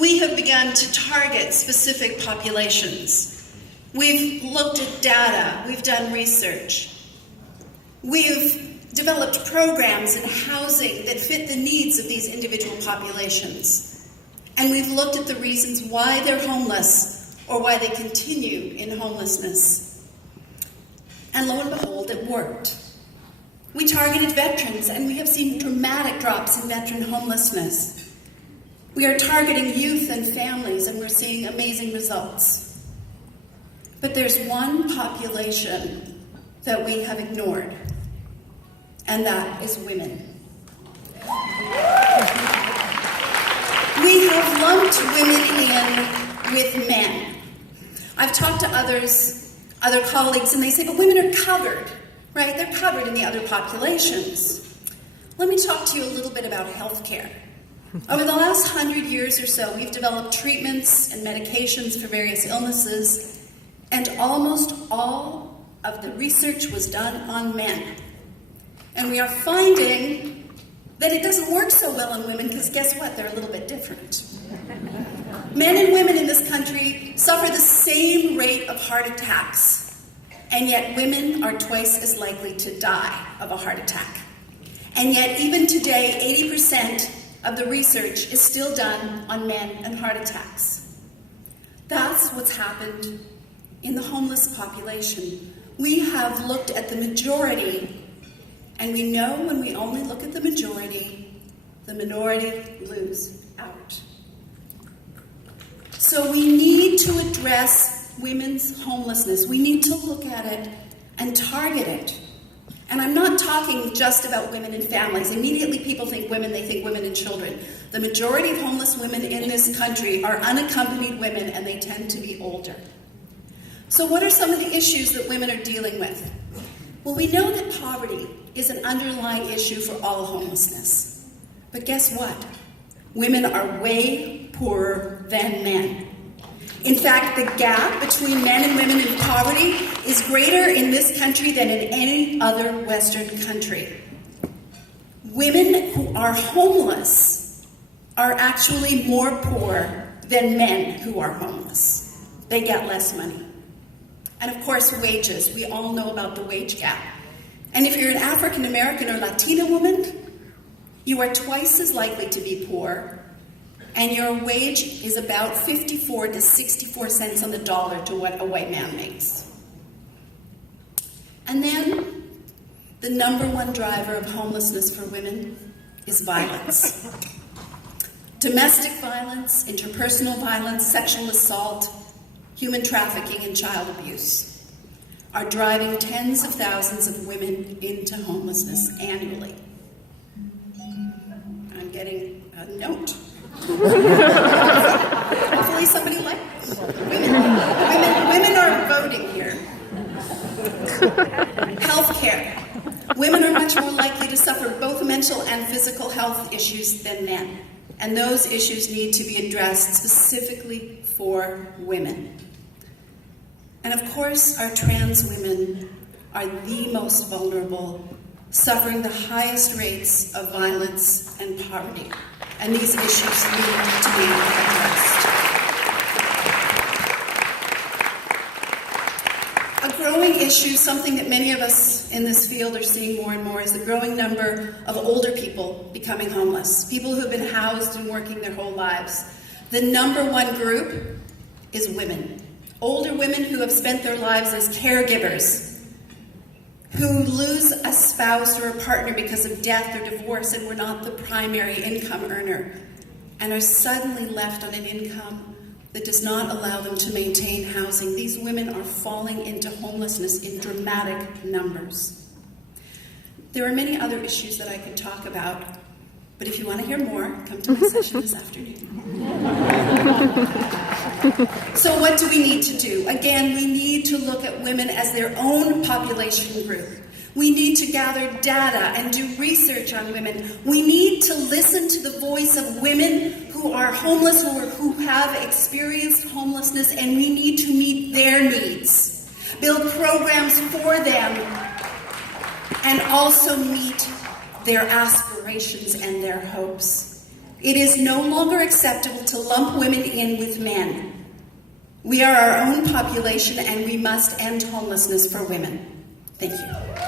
we have begun to target specific populations. We've looked at data, we've done research. We've developed programs in housing that fit the needs of these individual populations. And we've looked at the reasons why they're homeless or why they continue in homelessness. And lo and behold, it worked. We targeted veterans, and we have seen dramatic drops in veteran homelessness. We are targeting youth and families, and we're seeing amazing results. But there's one population that we have ignored, and that is women. We have lumped women in with men. I've talked to other colleagues, and they say, but women are covered, right? They're covered in the other populations. Let me talk to you a little bit about healthcare. Over the last 100 years or so, we've developed treatments and medications for various illnesses, and almost all of the research was done on men. And we are finding that it doesn't work so well on women, because guess what? They're a little bit different. Men and women in this country suffer the same rate of heart attacks, and yet women are twice as likely to die of a heart attack. And yet, even today, 80% of the research is still done on men and heart attacks. That's what's happened in the homeless population. We have looked at the majority, and we know when we only look at the minority lose out. So we need to address women's homelessness. We need to look at it and target it. And I'm not talking just about women and families. Immediately people think women, they think women and children. The majority of homeless women in this country are unaccompanied women, and they tend to be older. So what are some of the issues that women are dealing with? Well, we know that poverty is an underlying issue for all homelessness. But guess what? Women are way poorer than men. In fact, the gap between men and women in poverty is greater in this country than in any other Western country. Women who are homeless are actually more poor than men who are homeless. They get less money. And of course, wages. We all know about the wage gap. And if you're an African American or Latina woman, you are twice as likely to be poor, and your wage is about 54 to 64 cents on the dollar to what a white man makes. And then, the number one driver of homelessness for women is violence. Domestic violence, interpersonal violence, sexual assault, human trafficking, and child abuse are driving tens of thousands of women into homelessness annually. I'm getting a note. Hopefully somebody likes it. Women are voting here. Healthcare. Women are much more likely to suffer both mental and physical health issues than men. And those issues need to be addressed specifically for women. And of course, our trans women are the most vulnerable, suffering the highest rates of violence and poverty. And these issues need to be addressed. A growing issue, something that many of us in this field are seeing more and more, is the growing number of older people becoming homeless, people who have been housed and working their whole lives. The number one group is women. Older women who have spent their lives as caregivers, who lose a spouse or a partner because of death or divorce and were not the primary income earner, and are suddenly left on an income that does not allow them to maintain housing. These women are falling into homelessness in dramatic numbers. There are many other issues that I could talk about, but if you want to hear more, come to my session this afternoon. So what do we need to do? Again, we need to look at women as their own population group. We need to gather data and do research on women. We need to listen to the voice of women who are homeless or who have experienced homelessness, and we need to meet their needs, build programs for them, and also meet their aspirations and their hopes. It is no longer acceptable to lump women in with men. We are our own population, and we must end homelessness for women. Thank you.